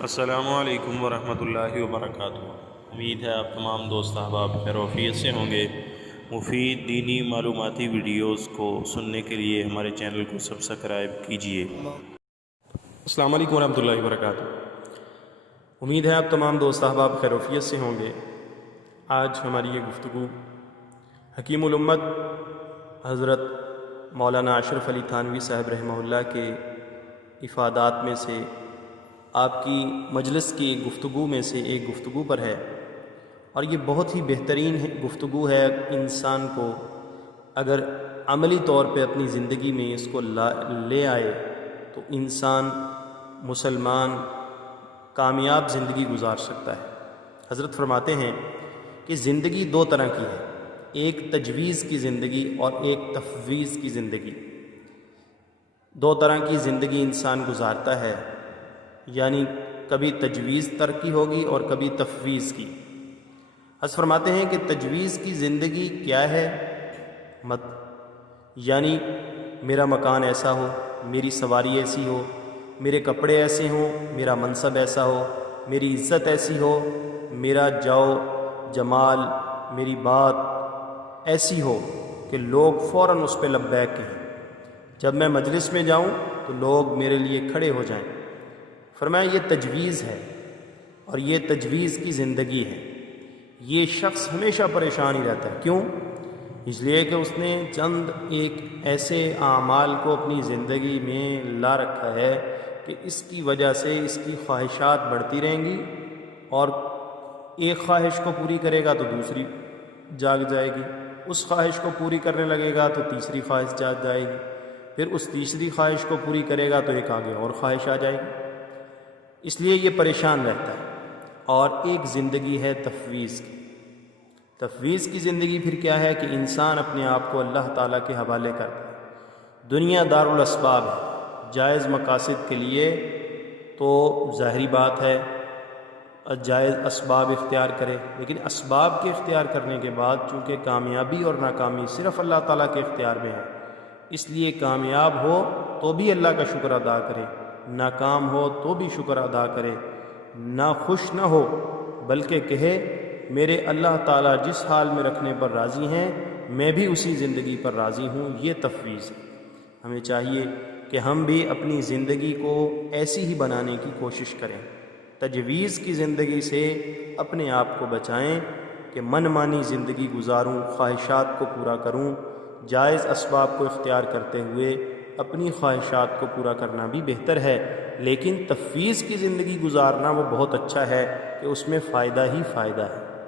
السلام علیکم ورحمۃ اللہ وبرکاتہ۔ امید ہے آپ تمام دوست احباب خیر و عافیت سے ہوں گے۔ مفید دینی معلوماتی ویڈیوز کو سننے کے لیے ہمارے چینل کو سبسکرائب کیجیے۔ السلام علیکم ورحمۃ اللہ وبرکاتہ۔ امید ہے آپ تمام دوست احباب خیر و عافیت سے ہوں گے۔ آج ہماری یہ گفتگو حکیم الامت حضرت مولانا اشرف علی تھانوی صاحب رحمہ اللہ کے افادات میں سے آپ کی مجلس کی ایک گفتگو میں سے ایک گفتگو پر ہے، اور یہ بہت ہی بہترین گفتگو ہے۔ انسان کو اگر عملی طور پہ اپنی زندگی میں اس کو لے آئے تو انسان مسلمان کامیاب زندگی گزار سکتا ہے۔ حضرت فرماتے ہیں کہ زندگی دو طرح کی ہے، ایک تجویز کی زندگی اور ایک تفویض کی زندگی۔ دو طرح کی زندگی انسان گزارتا ہے، یعنی کبھی تجویز ترقی ہوگی اور کبھی تفویض کی۔ حضرت فرماتے ہیں کہ تجویز کی زندگی کیا ہے؟ یعنی میرا مکان ایسا ہو، میری سواری ایسی ہو، میرے کپڑے ایسے ہوں، میرا منصب ایسا ہو، میری عزت ایسی ہو، میرا جاؤ جمال، میری بات ایسی ہو کہ لوگ فوراً اس پہ لبیک کہیں۔ جب میں مجلس میں جاؤں تو لوگ میرے لیے کھڑے ہو جائیں۔ فرمایا یہ تجویز ہے اور یہ تجویز کی زندگی ہے۔ یہ شخص ہمیشہ پریشان ہی رہتا ہے۔ کیوں؟ اس لیے کہ اس نے چند ایک ایسے اعمال کو اپنی زندگی میں لا رکھا ہے کہ اس کی وجہ سے اس کی خواہشات بڑھتی رہیں گی، اور ایک خواہش کو پوری کرے گا تو دوسری جاگ جائے گی، اس خواہش کو پوری کرنے لگے گا تو تیسری خواہش جاگ جائے گی، پھر اس تیسری خواہش کو پوری کرے گا تو ایک آگے اور خواہش آ جائے گی۔ اس لیے یہ پریشان رہتا ہے۔ اور ایک زندگی ہے تفویض کی۔ تفویض کی زندگی پھر کیا ہے کہ انسان اپنے آپ کو اللہ تعالیٰ کے حوالے کرتا ہے۔ دنیا دار الاسباب ہے، جائز مقاصد کے لیے تو ظاہری بات ہے جائز اسباب اختیار کرے، لیکن اسباب کے اختیار کرنے کے بعد چونکہ کامیابی اور ناکامی صرف اللہ تعالیٰ کے اختیار میں ہے، اس لیے کامیاب ہو تو بھی اللہ کا شکر ادا کرے، ناکام ہو تو بھی شکر ادا کرے، نہ خوش نہ ہو بلکہ کہے میرے اللہ تعالیٰ جس حال میں رکھنے پر راضی ہیں میں بھی اسی زندگی پر راضی ہوں۔ یہ تفویض ہے۔ ہمیں چاہیے کہ ہم بھی اپنی زندگی کو ایسی ہی بنانے کی کوشش کریں، تجویز کی زندگی سے اپنے آپ کو بچائیں کہ من مانی زندگی گزاروں، خواہشات کو پورا کروں۔ جائز اسباب کو اختیار کرتے ہوئے اپنی خواہشات کو پورا کرنا بھی بہتر ہے، لیکن تفویض کی زندگی گزارنا وہ بہت اچھا ہے کہ اس میں فائدہ ہی فائدہ ہے۔